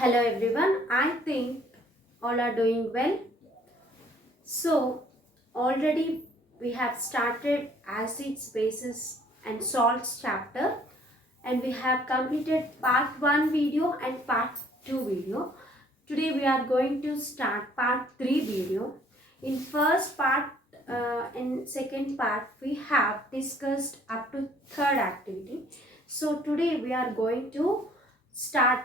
Hello everyone, I think all are doing well. So already we have started acids, bases and salts chapter and we have completed part 1 video and part 2 video. Today we are going to start part 3 video. In first part in second part we have discussed up to third activity. So today we are going to start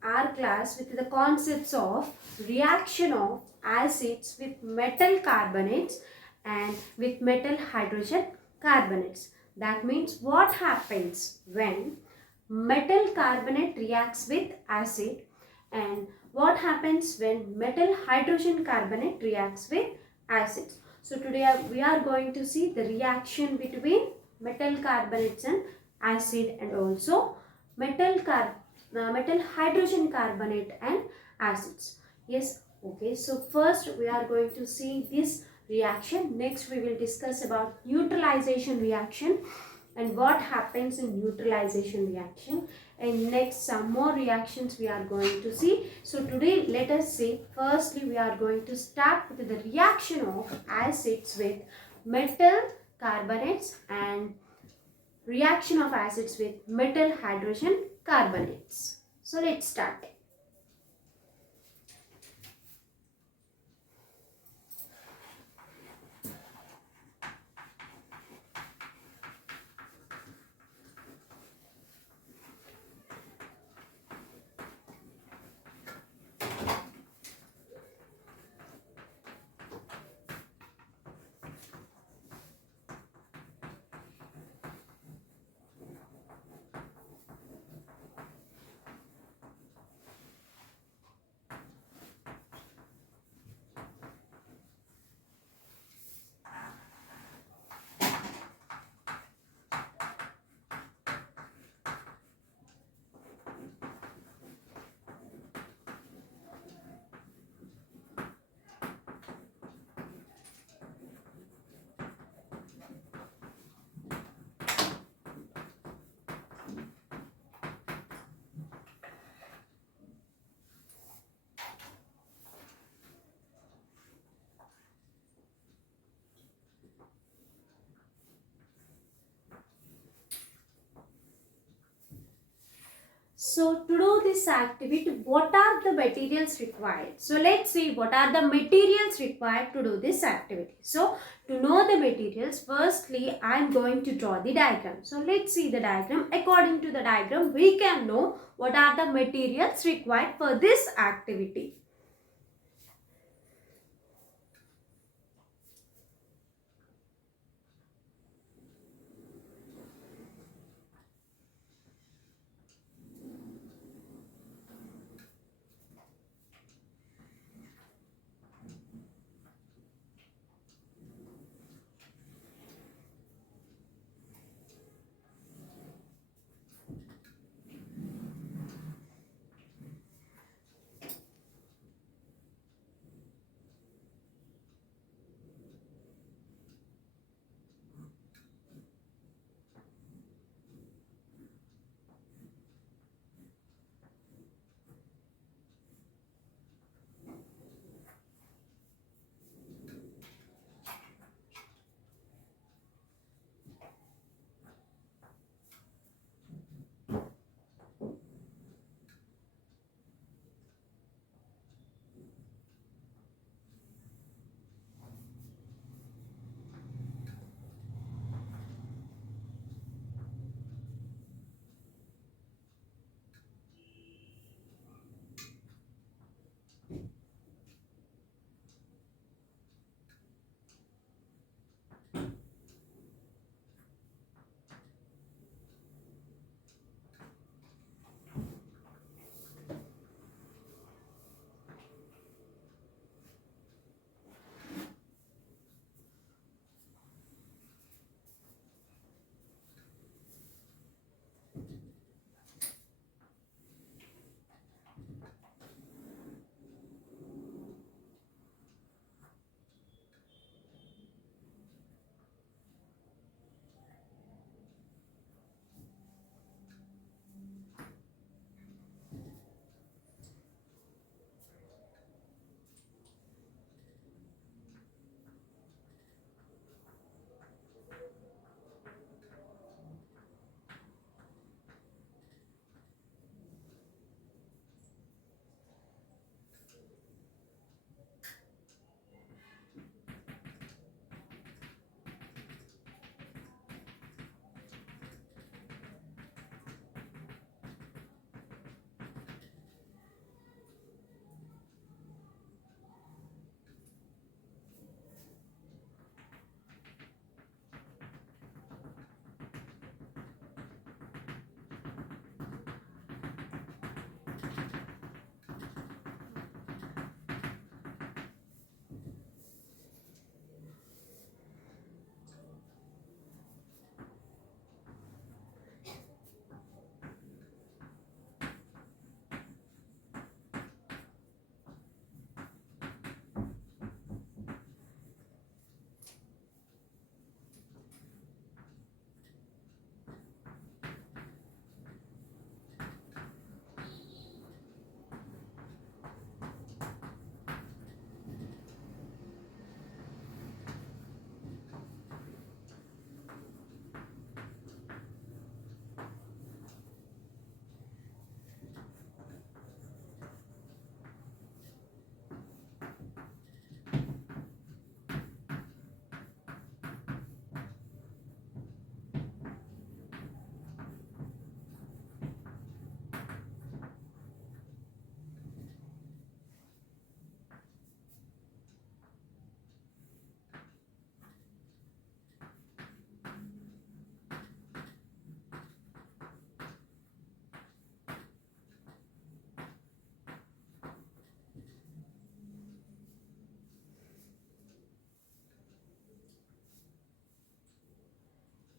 our class with the concepts of reaction of acids with metal carbonates and with metal hydrogen carbonates. That means what happens when metal carbonate reacts with acid and what happens when metal hydrogen carbonate reacts with acids. So today we are going to see the reaction between metal carbonates and acid and also metal hydrogen carbonate and acids. Yes, okay. So first we are going to see this reaction. Next we will discuss about neutralization reaction and what happens in neutralization reaction, and next some more reactions we are going to see. So today let us see, firstly we are going to start with the reaction of acids with metal carbonates and reaction of acids with metal hydrogen carbonates. So let's start. So to do this activity, what are the materials required? So let's see what are the materials required to do this activity. So to know the materials, firstly I am going to draw the diagram. So let's see the diagram. According to the diagram, we can know what are the materials required for this activity.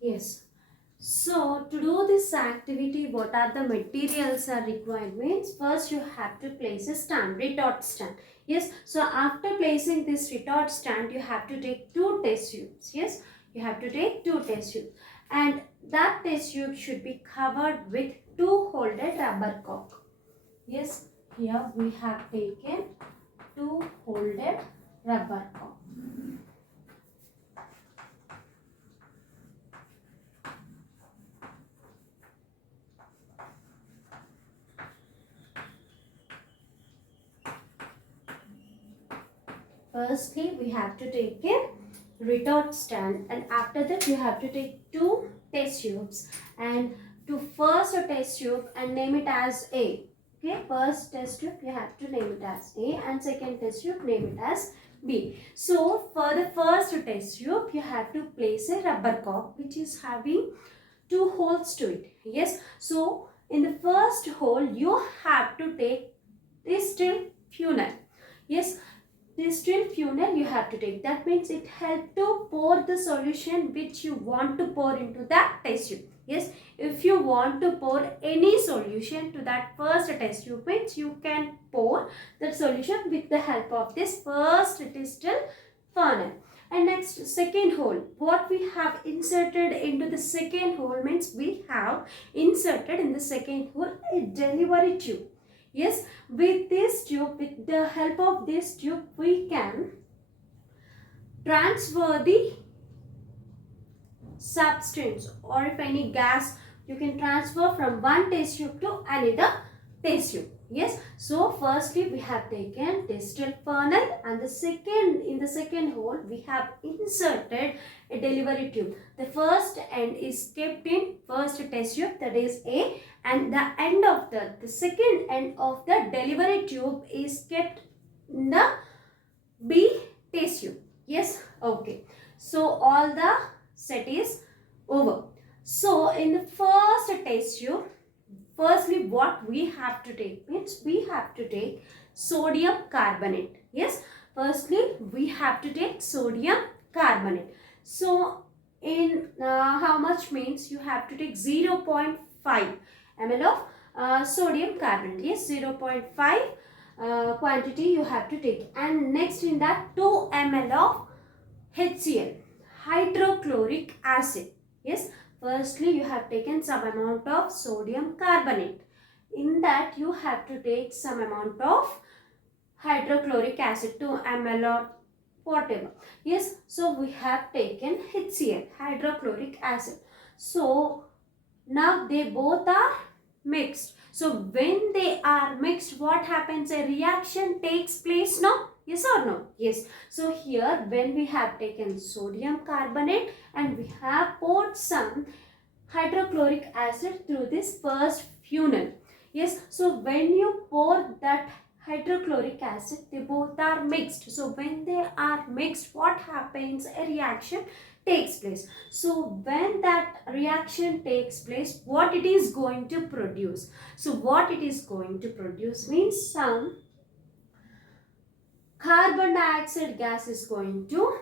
Yes. So to do this activity, what are the materials are required means first you have to place a stand, retort stand. Yes. So after placing this retort stand, you have to take two test tubes. Yes. You have to take two test tubes, and that test tube should be covered with two holded rubber cork. Yes. Here we have taken two holded rubber cork. Firstly, we have to take a retort stand, and after that you have to take two test tubes and to first test tube and name it as A. Okay, first test tube you have to name it as A and second test tube name it as B. So for the first test tube you have to place a rubber cork which is having two holes to it. Yes, so in the first hole you have to take distilled fuel. Yes, distilled fuel you have to take. That means it helps to pour the solution which you want to pour into that test tube. Yes, if you want to pour any solution to that first test tube means you can pour that solution with the help of this first distilled funnel. And next, second hole, what we have inserted into the second hole means we have inserted in the second hole a delivery tube. Yes, with this tube, with the help of this tube, we can transfer the substance, or if any gas, you can transfer from one test tube to another test tube. Yes, so firstly we have taken distilled funnel, and in the second hole we have inserted a delivery tube. The first end is kept in first test tube, that is A, and the end of the second end of the delivery tube is kept in the B test tube. Yes, okay. So all the set is over. So in the first test tube, firstly what we have to take means we have to take sodium carbonate. Yes, firstly we have to take sodium carbonate. So in how much means you have to take 0.5 ml of sodium carbonate. Yes, 0.5 quantity you have to take, and next in that 2 ml of HCl, hydrochloric acid. Yes, firstly you have taken some amount of sodium carbonate. In that you have to take some amount of hydrochloric acid, 2 ml or whatever. Yes, so we have taken HCl, hydrochloric acid. So now they both are mixed. So when they are mixed, what happens? A reaction takes place, no? Yes or no? Yes. So here when we have taken sodium carbonate and we have poured some hydrochloric acid through this first funnel. Yes. So when you pour that hydrochloric acid, they both are mixed. So when they are mixed, what happens? A reaction takes place. So when that reaction takes place, what it is going to produce? So what it is going to produce means some carbon dioxide gas is going to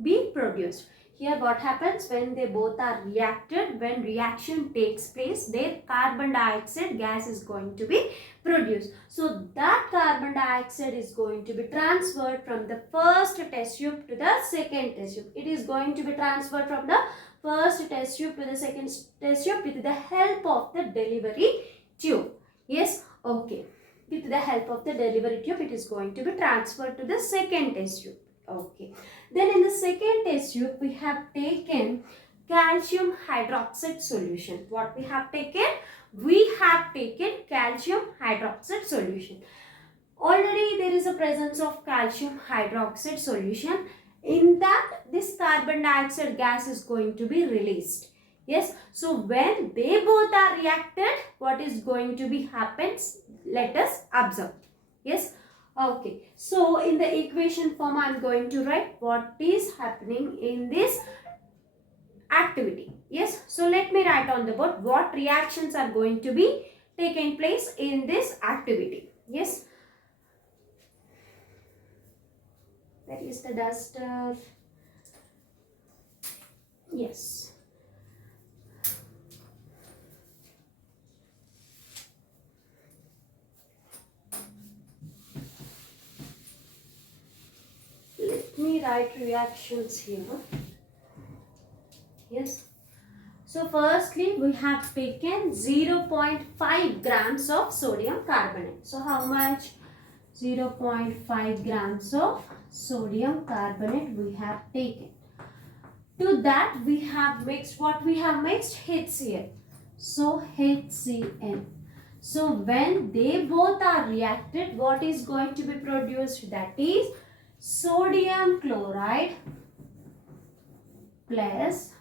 be produced. Here what happens when they both are reacted, when reaction takes place, their carbon dioxide gas is going to be produced. So that carbon dioxide is going to be transferred from the first test tube to the second test tube. It is going to be transferred from the first test tube to the second test tube with the help of the delivery tube. Yes, okay. With the help of the delivery tube, it is going to be transferred to the second test tube. Okay. Then in the second test tube, we have taken calcium hydroxide solution. What we have taken? We have taken calcium hydroxide solution. Already there is a presence of calcium hydroxide solution. In that, this carbon dioxide gas is going to be released. Yes, so when they both are reacted, what is going to be happens? Let us observe. Yes, okay. So in the equation form, I am going to write what is happening in this activity. Yes, so let me write on the board what reactions are going to be taking place in this activity. Yes, where is the duster? Yes. me write reactions here. Yes. So firstly, we have taken 0.5 grams of sodium carbonate. So how much? 0.5 grams of sodium carbonate we have taken. To that we have mixed, what we have mixed? HCl. So HCl. So when they both are reacted, what is going to be produced? That is sodium chloride plus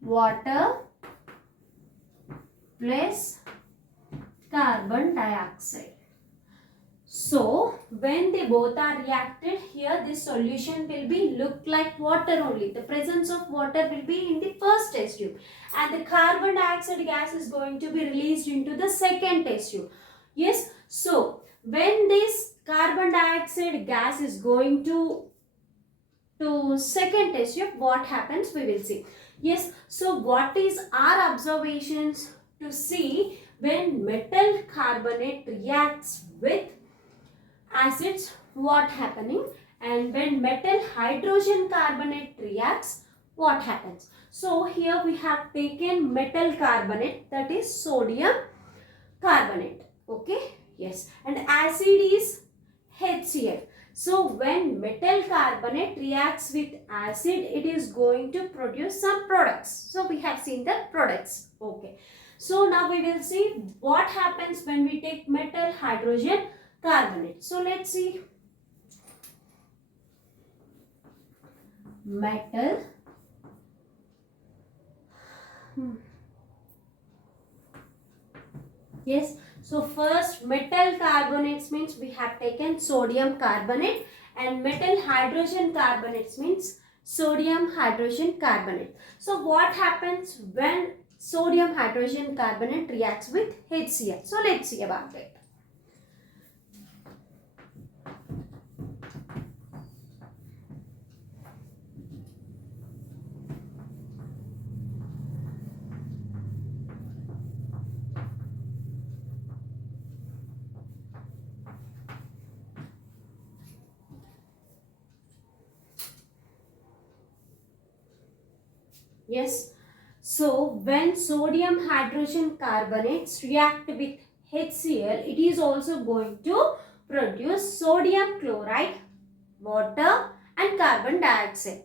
water plus carbon dioxide. So when they both are reacted, here this solution will be look like water only. The presence of water will be in the first test tube and the carbon dioxide gas is going to be released into the second test tube. Yes, so when this carbon dioxide gas is going to second test tube, what happens we will see. Yes, so what is our observations to see when metal carbonate reacts with acids, what happening, and when metal hydrogen carbonate reacts, what happens. So here we have taken metal carbonate, that is sodium carbonate. Okay, yes, and acid is HCl. So when metal carbonate reacts with acid, it is going to produce some products. So we have seen the products. Okay, so now we will see what happens when we take metal hydrogen carbonate. So let's see. Metal yes, so first metal carbonates means we have taken sodium carbonate and metal hydrogen carbonates means sodium hydrogen carbonate. So what happens when sodium hydrogen carbonate reacts with HCl? So let's see about it. Yes, so when sodium hydrogen carbonates react with HCl, it is also going to produce sodium chloride, water and carbon dioxide.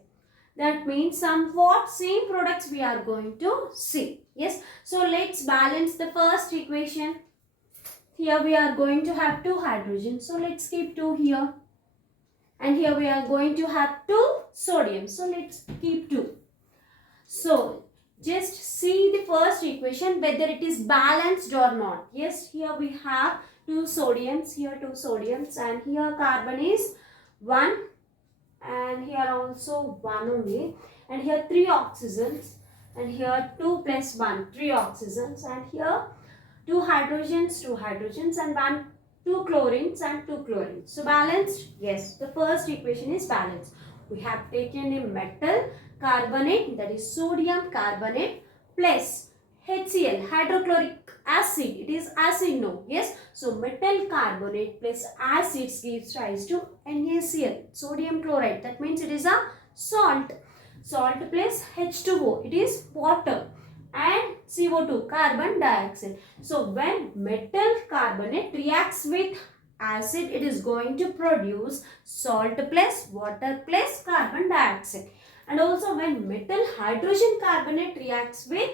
That means somewhat same products we are going to see. Yes, so let's balance the first equation. Here we are going to have 2 hydrogen. So let's keep 2 here. And here we are going to have 2 sodium. So let's keep 2. So just see the first equation whether it is balanced or not. Yes, here we have 2 sodiums, here 2 sodiums and here carbon is 1 and here also 1 only and here 3 oxygens and here 2 plus 1, 3 oxygens and here 2 hydrogens and 2 chlorines and 2 chlorines. So balanced? Yes, the first equation is balanced. We have taken a metal carbonate, that is sodium carbonate plus HCl, hydrochloric acid. It is acid, no? Yes. So metal carbonate plus acids gives rise to NaCl, sodium chloride. That means it is a salt. Salt plus H2O, it is water, and CO2, carbon dioxide. So when metal carbonate reacts with acid, it is going to produce salt plus water plus carbon dioxide. And also when metal hydrogen carbonate reacts with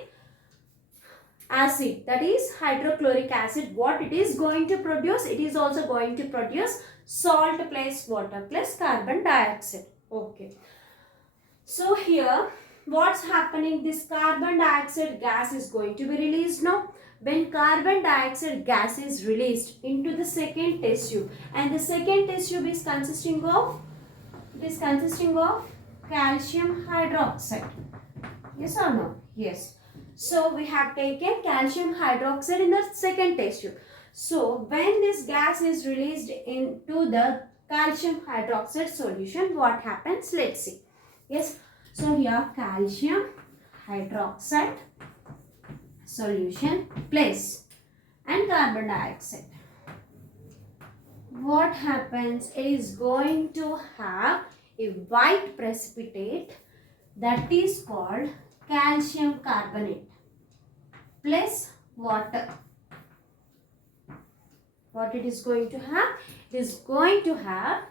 acid, that is hydrochloric acid, what it is going to produce? It is also going to produce salt plus water plus carbon dioxide. Okay. So here what's happening? This carbon dioxide gas is going to be released now. When carbon dioxide gas is released into the second test tube, and the second test tube is consisting of calcium hydroxide. Yes or no? Yes. So we have taken calcium hydroxide in the second test tube. So when this gas is released into the calcium hydroxide solution, what happens? Let's see. Yes. So here calcium hydroxide solution plus and carbon dioxide. What happens? It is going to have a white precipitate that is called calcium carbonate plus water. What it is going to have? It is going to have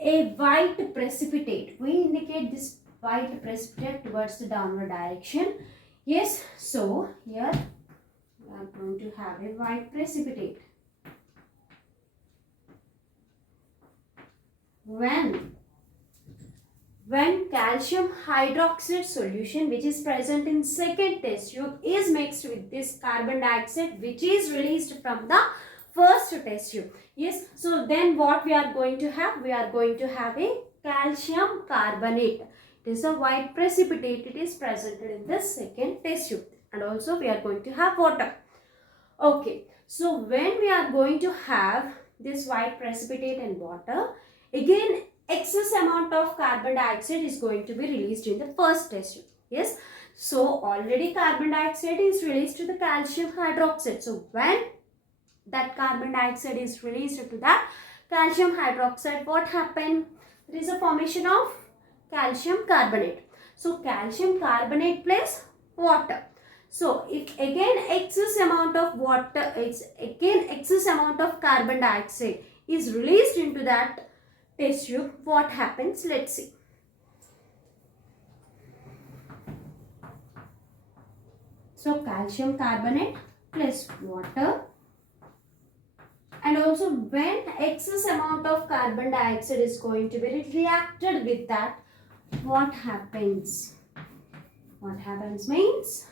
a white precipitate. We indicate this white precipitate towards the downward direction. Yes, so here we are going to have a white precipitate. When calcium hydroxide solution, which is present in second test tube, is mixed with this carbon dioxide which is released from the first test tube. Yes, so then what we are going to have? We are going to have a calcium carbonate. It is a white precipitate. It is present in the second test tube. And also we are going to have water. Okay, so when we are going to have this white precipitate and water, again excess amount of carbon dioxide is going to be released in the first test tube. Yes, so already carbon dioxide is released to the calcium hydroxide. So when that carbon dioxide is released to that calcium hydroxide, what happened? There is a formation of calcium carbonate. So calcium carbonate plus water. So if again excess amount of water, it's again excess amount of carbon dioxide is released into that test tube, what happens? Let's see. So calcium carbonate plus water, and also when excess amount of carbon dioxide is going to be reacted with that, what happens? What happens means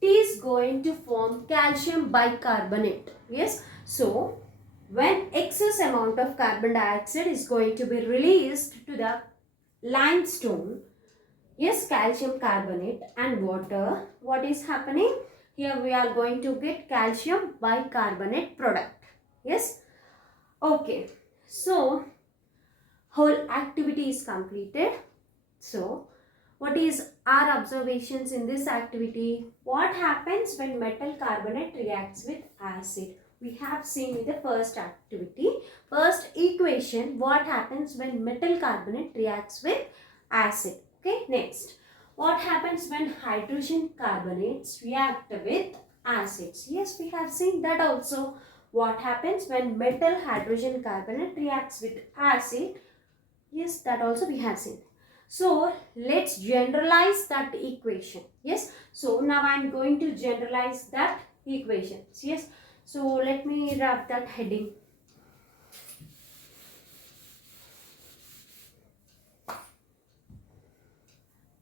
is going to form calcium bicarbonate. Yes, so when excess amount of carbon dioxide is going to be released to the limestone, yes, calcium carbonate and water, what is happening? Here we are going to get calcium bicarbonate product. Yes, okay, so whole activity is completed. So what is our observations in this activity? What happens when metal carbonate reacts with acid? We have seen in the first activity, first equation, what happens when metal carbonate reacts with acid. Okay, next, what happens when hydrogen carbonates react with acids? Yes, we have seen that also. What happens when metal hydrogen carbonate reacts with acid? Yes, that also we have seen. So let's generalize that equation. Yes, so now I am going to generalize that equation. Yes, so let me wrap that heading.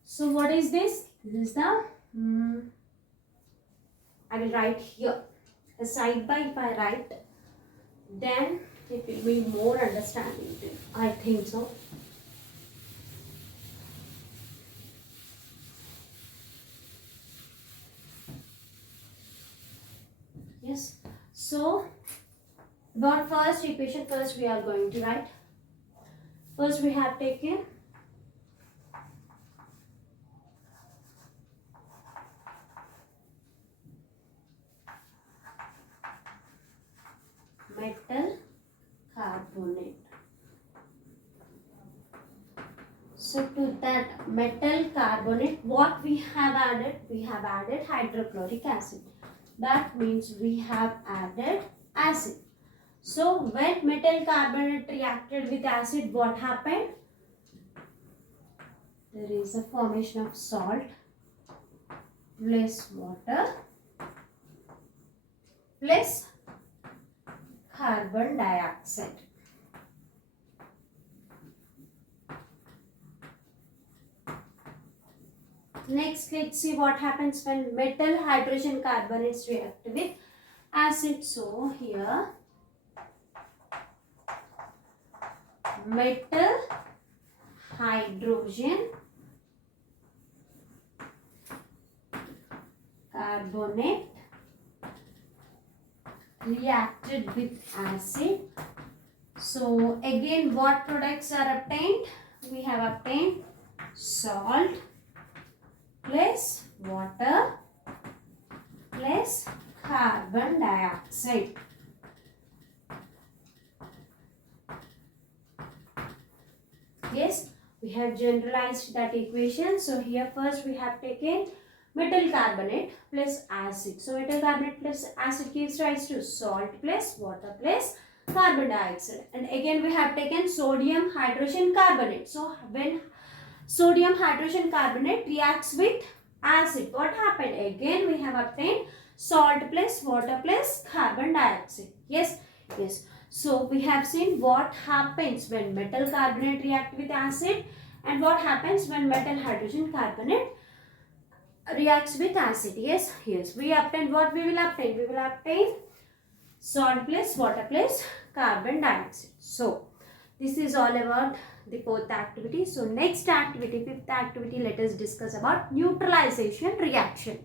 So what is this? This is the I will write here a side by. If I write, then it will be more understanding. I think so. Yes, so about first equation, first we are going to write. First we have taken metal carbonate. So to that metal carbonate, what we have added? We have added hydrochloric acid. That means we have added acid. So when metal carbonate reacted with acid, what happened? There is a formation of salt plus water plus carbon dioxide. Next, let's see what happens when metal hydrogen carbonates react with acid. So here metal hydrogen carbonate reacted with acid. So again, what products are obtained? We have obtained salt plus water plus carbon dioxide. Yes, we have generalized that equation. So here first we have taken metal carbonate plus acid. So metal carbonate plus acid gives rise to salt plus water plus carbon dioxide. And again we have taken sodium hydrogen carbonate. So when sodium hydrogen carbonate reacts with acid, what happened? Again we have obtained salt plus water plus carbon dioxide. Yes, yes. So we have seen what happens when metal carbonate react with acid and what happens when metal hydrogen carbonate reacts with acid. Yes, yes. We obtain what we will obtain? We will obtain salt plus water plus carbon dioxide. So this is all about the fourth activity. So next activity, fifth activity, let us discuss about neutralization reaction.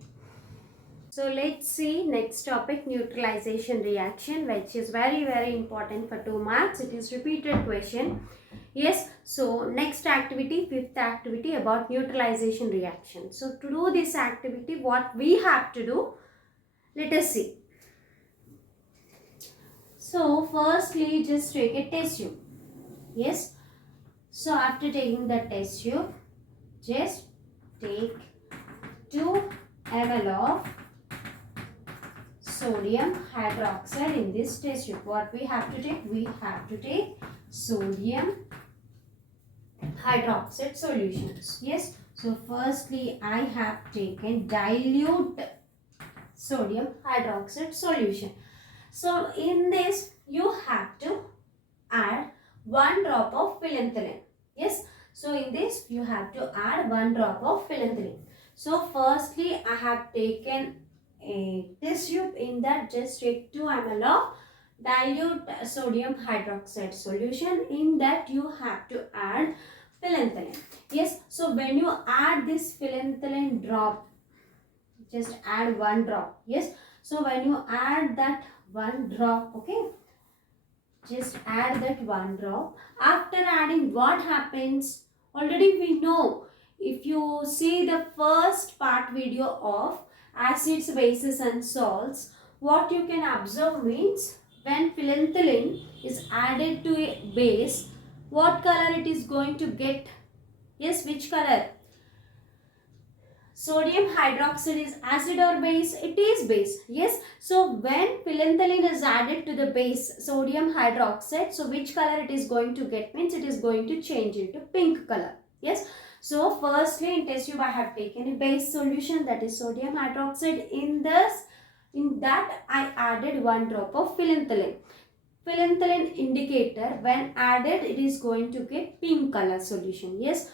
So let's see next topic, neutralization reaction, which is very important for 2 marks. It is repeated question. Yes, so next activity, fifth activity about neutralization reaction. So to do this activity, what we have to do, let us see. So firstly, just take a test tube. Yes, so after taking the test tube, just take 2 ml of sodium hydroxide in this test tube. What we have to take? We have to take sodium hydroxide solutions. Yes, so firstly I have taken dilute sodium hydroxide solution. So in this you have to add 1 drop of phenolphthalein. Yes, so in this you have to add 1 drop of phenolphthalein. So firstly I have taken a test tube. In that just take 2 ml of dilute sodium hydroxide solution. In that you have to add phenolphthalein. Yes, so when you add this phenolphthalein drop, just add 1 drop. Yes, so when you add that 1 drop, okay, just add that 1 drop. After adding, what happens? Already we know, if you see the first part video of acids, bases and salts, what you can observe means when phenolphthalein is added to a base, what color it is going to get? Yes, which color? Sodium hydroxide is acid or base? It is base. Yes. So when phenolphthalein is added to the base sodium hydroxide, so which color it is going to get? Means it is going to change into pink color. Yes. So firstly in test tube I have taken a base solution, that is sodium hydroxide. In that I added 1 drop of phenolphthalein. Phenolphthalein indicator, when added it is going to get pink color solution. Yes,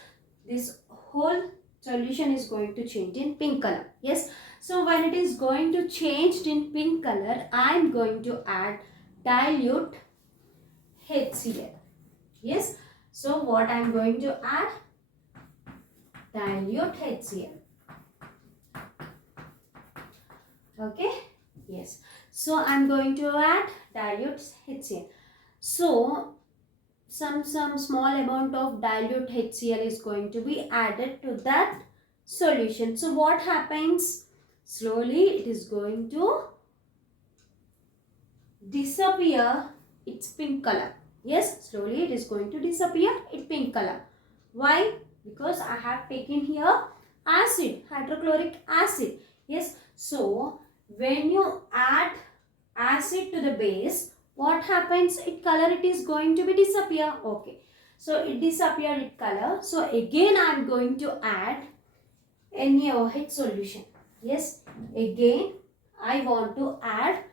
this whole solution is going to change in pink color. Yes, so when it is going to change in pink color, I am going to add dilute HCl. Yes, so what I am going to add? Dilute HCl. Okay, yes, so I am going to add dilute HCl. So some small amount of dilute HCl is going to be added to that solution. So what happens? Slowly it is going to disappear its pink color. Yes, slowly it is going to disappear its pink color. Why? Because I have taken here acid, hydrochloric acid. Yes, so when you add acid to the base, what happens? Its color it is going to be disappear. Okay, so it disappeared its color. So again I am going to add NaOH solution. Yes, again I want to add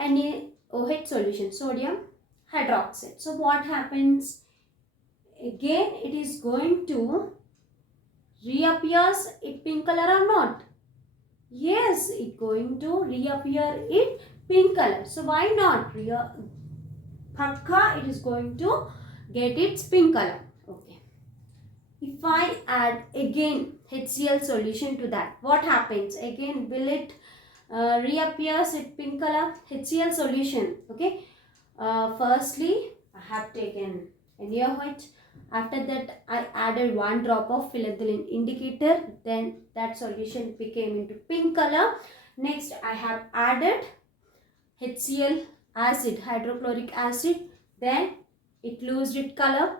NaOH solution, sodium hydroxide. So what happens? Again it is going to reappears its pink color or not? Yes, it going to reappear in pink color. So why not? Pakka it is going to get its pink color. Okay. If I add again HCl solution to that, what happens? Again will it reappears its pink color? HCl solution. Okay. Firstly I have taken NaOH. After that I added 1 drop of phenolphthalein indicator. Then that solution became into pink color. Next I have added HCl acid, hydrochloric acid. Then it lost its color.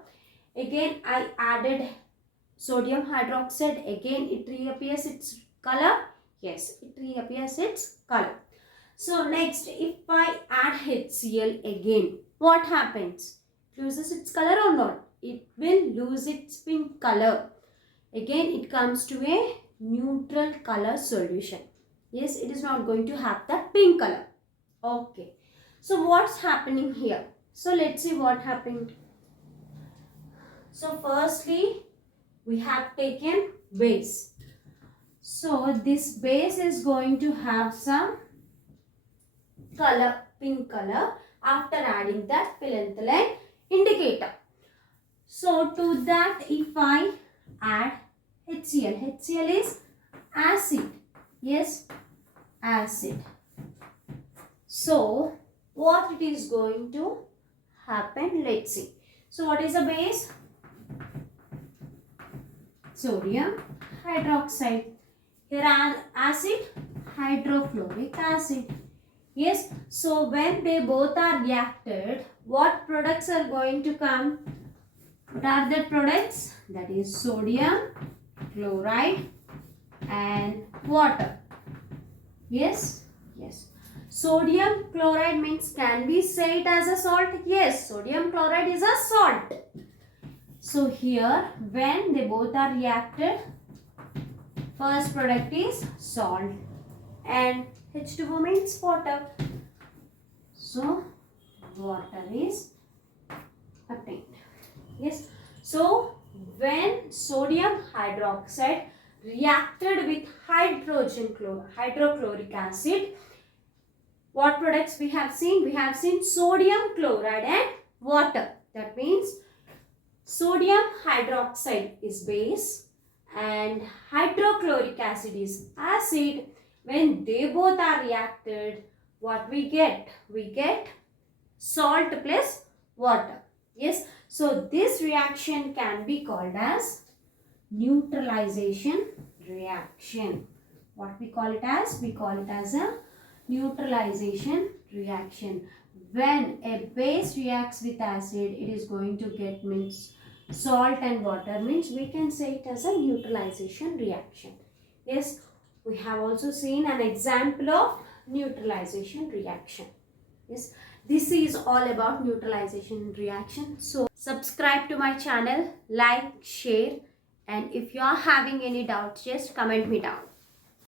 Again I added sodium hydroxide. Again it reappears its color. Yes, it reappears its color. So next, if I add HCl again, what happens? It loses its color or not? It will lose its pink color. Again it comes to a neutral color solution. Yes, it is not going to have that pink color. Okay. So what's happening here? So let's see what happened. So firstly, we have taken base. So this base is going to have some color, pink color, after adding that phenolphthalein indicator. So to that, if I add HCl, HCl is acid. Yes, acid. So what it is going to happen? Let's see. So what is the base? Sodium hydroxide. Here acid, hydrofluoric acid. Yes, so when they both are reacted, what products are going to come? What are the products? That is sodium chloride and water. Yes, yes. Sodium chloride means, can we say it as a salt? Yes, sodium chloride is a salt. So here, when they both are reacted, first product is salt and H2O means water. So water is obtained. Yes. So when sodium hydroxide reacted with hydrochloric acid, what products we have seen? We have seen sodium chloride and water. That means sodium hydroxide is base and hydrochloric acid is acid. When they both are reacted, what we get? We get salt plus water. Yes. So this reaction can be called as neutralization reaction. What we call it as? We call it as a neutralization reaction. When a base reacts with acid, it is going to get means salt and water, means we can say it as a neutralization reaction. Yes, we have also seen an example of neutralization reaction. Yes, this is all about neutralization reaction. So subscribe to my channel, like, share, and if you are having any doubts, just comment me down.